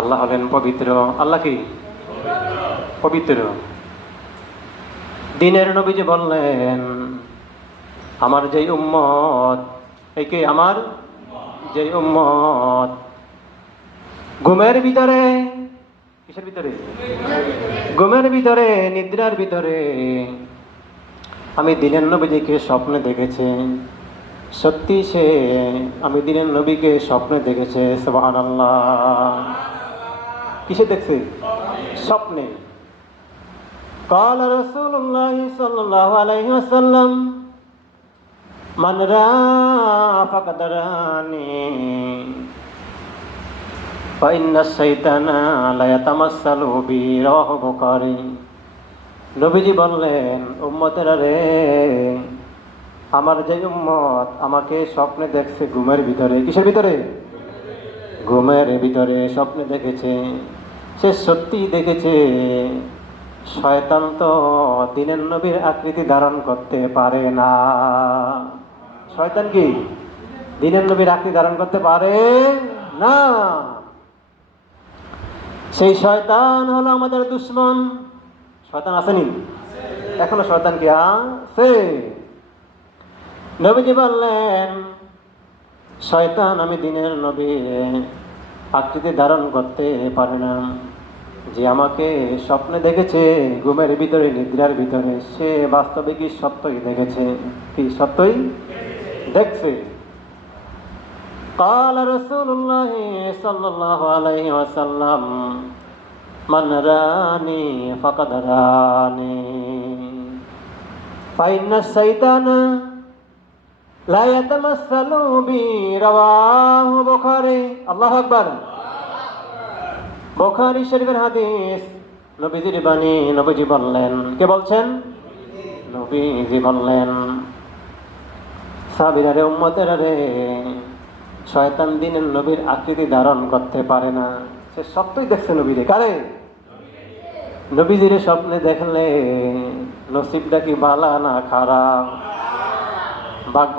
আল্লাহ হলেন পবিত্র। আল্লাহ কি পবিত্র? দিনের নবীজি বললেন, আমার যেই উম্মত, এই কি আমার যেই উম্মত ঘুমের ভিতরে, কিসের ভিতরে? ঘুমের ভিতরে, নিদ্রার ভিতরে আমি দিনের নবীজিকে স্বপ্নে দেখেছে, সত্যি সে আমি দিনের নবীকে স্বপ্নে দেখেছে। সুবহানাল্লাহ। কিসে দেখছে? স্বপ্নে। قال رسول الله صلى الله عليه وسلم من رأى فقد رآني فإن الشيطان لا يتمثل بي رواه বুখারী। নবীজি বললেন, উম্মতেরা রে, আমার যে উম্মত আমাকে স্বপ্নে দেখছে ঘুমের ভিতরে, কিসের ভিতরে? ঘুমের ভিতরে স্বপ্নে দেখেছে, সে সত্যি দেখেছে শয়তান তো দিনের নবীর আকৃতি ধারণ করতে পারে না। শয়তান কি দিনের নবীর আকৃতি ধারণ করতে পারে না? সেই শয়তান হলো আমাদের দুশমন। শয়তান আসেনি? এখনো শয়তান কি আছে? নবীজি বললেন, শয়তান আমি দিনের নবীর আকৃতি ধারণ করতে পারে না। যে আমাকে স্বপ্নে দেখেছে ঘুমের ভিতরে, নিদ্রার ভিতরে, সে বাস্তবে কি সত্যই দেখেছে? কি সত্যই দেখছে? قال رسول الله صلى الله عليه وسلم من رآني فقد رآني فإن الشيطان لا يتمثل بي رواه বুখারী। আল্লাহু আকবার। বুখারী শরীফের হাদিস, নবীজির বাণী। নবীজি বললেন, কে বলছেন? নবীজি বললেন, সাহাবীরা রে, উম্মতেরা রে, শয়তান দিনের নবীর আকৃতি ধারণ করতে পারে না। সে সত্যই দেখছে নবীরে। কারে? নবীজিরে স্বপ্নে দেখলে নসিবটা কি ভালো না খারাপ? ভাগ্য।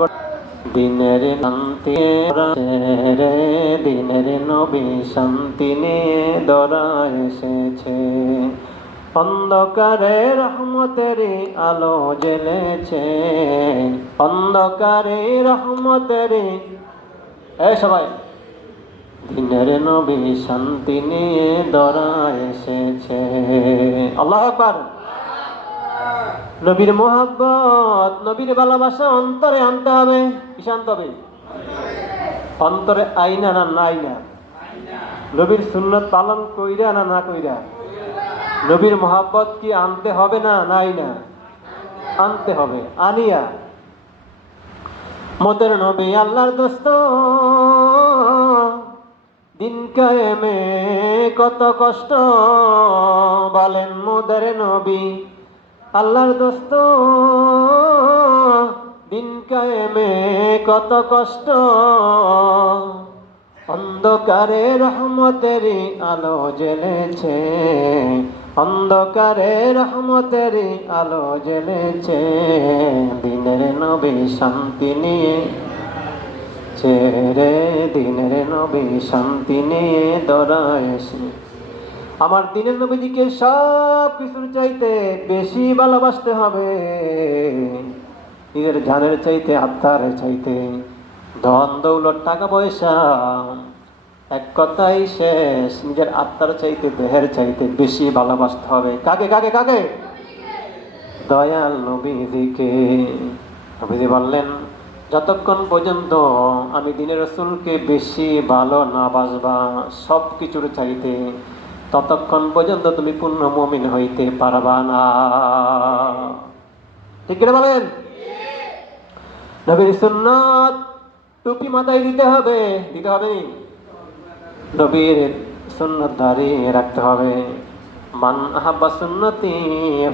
দিনের শান্তি রে, দিনের নবী শান্তি নিয়ে দরা এসেছে, অন্ধকারে রহমতের আলো জ্বেলেছে, অন্ধকারে রহমতের। এই সবাই, দিনের নবী শান্তি নিয়ে দরা এসেছে। আল্লাহু আকবার। নবীর মোহাব্বত, নবীর ভালোবাসা অন্তরে আনতে হবে। কিসে আনতে হবে? অন্তরে। আইনা না নাই না? নবীর সুন্নত পালন কইরা না না কইরা? নবীর মোহাব্বত কি আনতে হবে না নাই না? আনতে হবে। আনিয়া মোদের নবী আল্লাহর দোস্ত, দিন কায়েমে কত কষ্ট, বলেন মোদের নবী আল্লাহর দোস্ত, দিন কায়েমে কত কষ্ট, অন্ধকারে রহমতের আলো জ্বেলেছে, অন্ধকারে রহমতের আলো জ্বেলেছে, দিনের নবী শান্তি নিয়ে ছেড়ে, দিনের নবী শান্তি নিয়ে দরাইছে। আমার দিনের নবীজিকে সব কিছুর চাইতে বেশি ভালোবাসতে হবে, নিজের জানের চাইতে, আত্মার চাইতে, ধন দৌলত টাকা পয়সা এক কথাই শেষ, নিজের আত্মার চাইতে, দেহের চাইতে বেশি ভালোবাসতে হবে। কাকে কাকে কাকে? দয়াল নবীজিকে। নবীজি বললেন, যতক্ষণ পর্যন্ত আমি দিনের রাসূলকে বেশি ভালো না বাসবা সব কিছুর চাইতে, ততক্ষণ পর্যন্ত তুমি পূর্ণ মুমিন হইতে পারবা না। ঠিক কিনা বলেন? নবীর সুন্নাত টুপি মাথায় দিতে হবে, দিতে হবে। নবীর সুন্নাত দাঁড়িয়ে রাখতে হবে। মান আহাব্বা সুন্নতি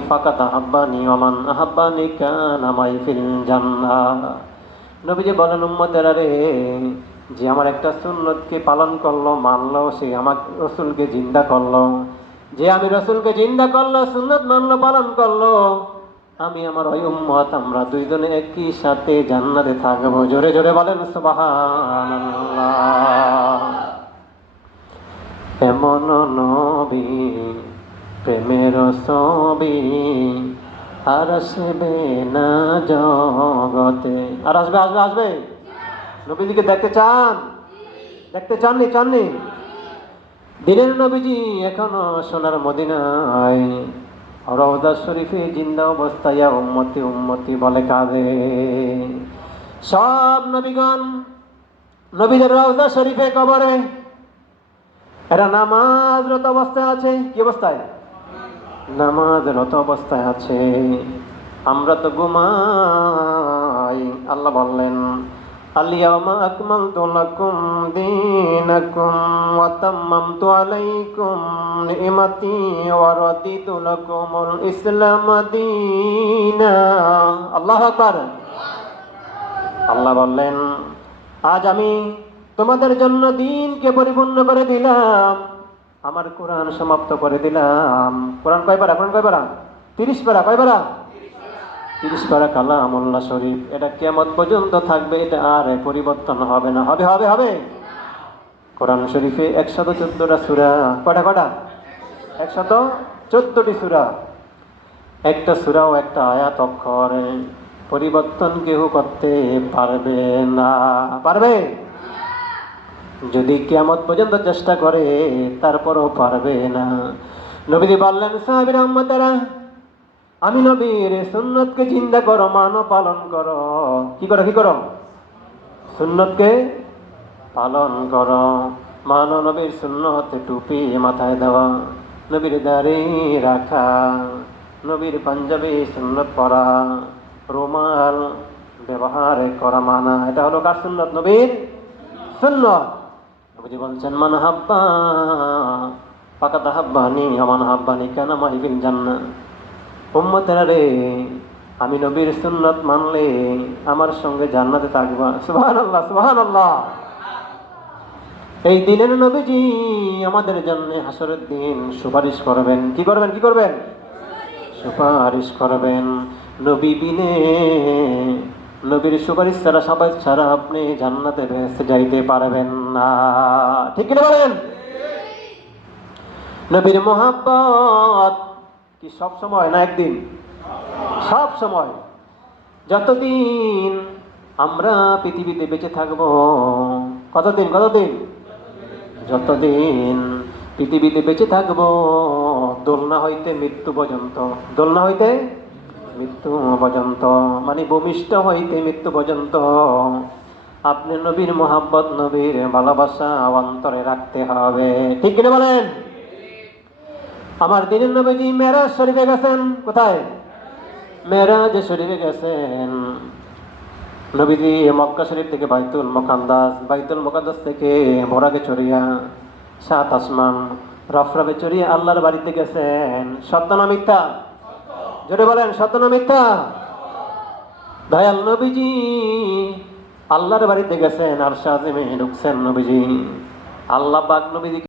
ফাকাদ আহাব্বানি ওয়া মান আহাব্বানি কানা মাই ফিল জান্নাহ। নবীজি বলেন, উম্মতেরা রে, যে আমার একটা সুন্নতকে পালন করলো, মানলো, সে আমার রাসূলকে জিন্দা করলো। যে আমি রাসূলকে জিন্দা করলো, সুন্নত মানলো, পালন করলো, আমি আমার ওই উম্মত, আমরা দুইজনে একই সাথে জান্নাতে থাকবো। জোরে জোরে বলেন সুবহানাল্লাহ। এমন নবী প্রেমের ছবি আর আসবে না জগতে। আর আসবে আসবে আসবে? নবীজিকে দেখতে চান? দেখতে চাননি চাননি? দিনের নবীজি এখনো সোনার মদিনায় রওজা শরীফে জিন্দা অবস্থায় উম্মতি উম্মতি বলে কাঁদে। সব নবীগণ নবীদের রওজা শরীফে কবরে এরা নামাজরত অবস্থায় আছে। কি অবস্থায়? নামাজরত অবস্থায় আছে। আমরা তো ঘুমাই। আল্লাহ বললেন, আল-ইয়াওমা আকমালতু লাকুম দীনাকুম ওয়া তাম্মামতু আলাইকুম নি'মাতি ওয়া রাদিতু লাকুমুল ইসলাম দীনা। আল্লাহু আকবার। আল্লাহ বললেন, আজ আমি তোমাদের জন্য দিনকে পরিপূর্ণ করে দিলাম, আমার কোরআন সমাপ্ত করে দিলাম। কোরআন কয় পারা? কোরআন কয় পারা? 30 পারা। কয় পারা? 30 পারা কালামুল্লাহ শরীফ। এটা কিয়ামত পর্যন্ত থাকবে, এটা আর পরিবর্তন হবে না। হবে হবে হবে? কোরআন শরীফে 114টা সূরা। কয়টা কয়টা? 114টি সূরা। একটা সূরা ও একটা আয়াত অক্ষর পরিবর্তন কেউ করতে পারবে না। পারবে? যদি কিয়ামত পর্যন্ত চেষ্টা করে তারপরও পারবে না। নবীজি বললেন, সাহাবীরা উম্মতেরা, আমি নবীর সুন্নতকে জিন্দা করো, মানো, পালন করো। কি করো? কি করো? সুন্নতকে পালন করো, মানো। নবীর সুন্নত টুপি মাথায় দেওয়া, নবীর দাড়ি রাখা, নবীর পাঞ্জাবি সুন্নত পরা, রুমাল ব্যবহার করা মানা। এটা হলো কার সুন্নত? নবীর সুন্নত। নবীজি বলছেন, মান হাব্বা ফাকাদ হাব্বানি ওয়া মান হাব্বানি কানা মাই ফিল জান্নাহ। উম্মতেরা রে, আমি নবীর সুন্নত মানলে আমার সঙ্গে জান্নাতে থাকবা। সুবহানাল্লাহ সুবহানাল্লাহ। এই দিনের নবীজি আমাদের জন্য হাসরের দিন সুপারিশ করবেন। কি করবেন? কি করবেন? সুপারিশ করবেন। নবী বিনে, নবীর সুপারিশ ছাড়া, সবাই ছাড়া আপনি জান্নাতে ভেসে যাইতে পারবেন না। ঠিক কিনা বলেন? নবীর মোহাব্বত কি সব সময় না একদিন? সব সময়। যতদিন আমরা পৃথিবীতে বেঁচে থাকব। কতদিন? কতদিন? যতদিন পৃথিবীতে বেঁচে থাকব, দোলনা হইতে মৃত্যু পর্যন্ত। দোলনা হইতে মৃত্যু পর্যন্ত, মানে ভূমিষ্ঠ হইতে মৃত্যু পর্যন্ত আপনি নবীর মোহাব্বত, নবীর ভালোবাসা অন্তরে রাখতে হবে। ঠিক কিনা বলেন? আমার দিনের নবীজি মেরাজ শরীফে গেছেন। কোথায়? মেরাজ শরীফে গেছেন। নবীজি মক্কা শরীফ থেকে বাইতুল মুকাদ্দাস, বাইতুল মুকাদ্দাস থেকে বোরাকে চড়িয়া 7 আসমান, রফরফে চড়িয়া আল্লাহর বাড়িতে গেছেন। সত্য না মিথ্যা? জোরে বলেন, সত্য না মিথ্যা? দয়াল নবীজি আল্লাহর বাড়িতে গেছেন, আরশে আজিমে ঢুকছেন নবীজি। আল্লাহ পাক নবীজি